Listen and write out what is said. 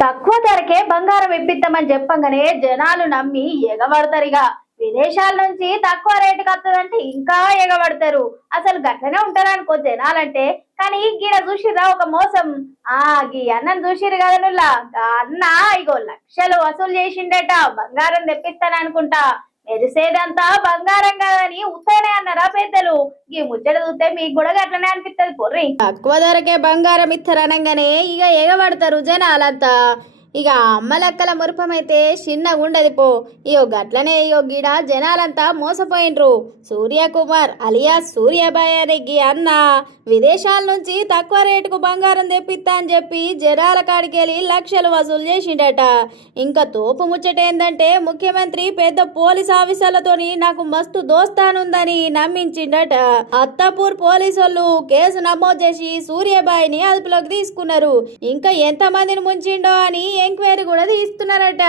తక్కువ ధరకే బంగారం ఇప్పిద్దామని చెప్పంగానే జనాలు నమ్మి ఎగబడతారుగా. విదేశాల నుంచి తక్కువ రేటుకి వస్తుందంటే ఇంకా ఎగబడతారు. అసలు గట్లనే ఉంటారు అనుకో జనాలంటే. కానీ గీడ చూసిరా ఒక మోసం. ఆ గీ అన్నను చూసిరు కదా నుల్లా, అన్న ఇగో లక్షలు వసూలు చేసిండట బంగారం తెప్పిస్తాను అనుకుంటా. మెరిసేదంతా బంగారం కాదని ఉత్తనే అన్నారా పెద్దలు. ఈ ముచ్చట చూస్తే మీకు కూడా గట్లనే అనిపిస్తుంది పొర్రి. తక్కువ ధరకే బంగారం ఇస్తారనగానే ఇక ఎగబడతారు జనాలంతా. ఇక అమ్మ లెక్కల మురుపమైతే చిన్నగా ఉండదు పో. ఇయో గట్లనే ఇయో గిడ జనాలంతా మోసపోయిండ్రు. సూర్యకుమార్ అలియాస్ సూర్యబాయ్ అనే గీ అన్న విదేశాల నుంచి తక్కువ రేటుకు బంగారం తెప్పిస్తా అని చెప్పి జనాల కాడికెళ్ళి లక్షలు వసూలు చేసిండట. ఇంకా తోపు ముచ్చట ఏందంటే ముఖ్యమంత్రి పెద్ద పోలీస్ ఆఫీసర్లతోని నాకు మస్తు దోస్తానుందని నమ్మించిండట. అత్తాపూర్ పోలీసోళ్ళు కేసు నమోదు చేసి సూర్యబాయిని అదుపులోకి తీసుకున్నారు. ఇంకా ఎంత మందిని ముంచిండో అని ఎంక్వైరీ కూడా తీస్తున్నారట.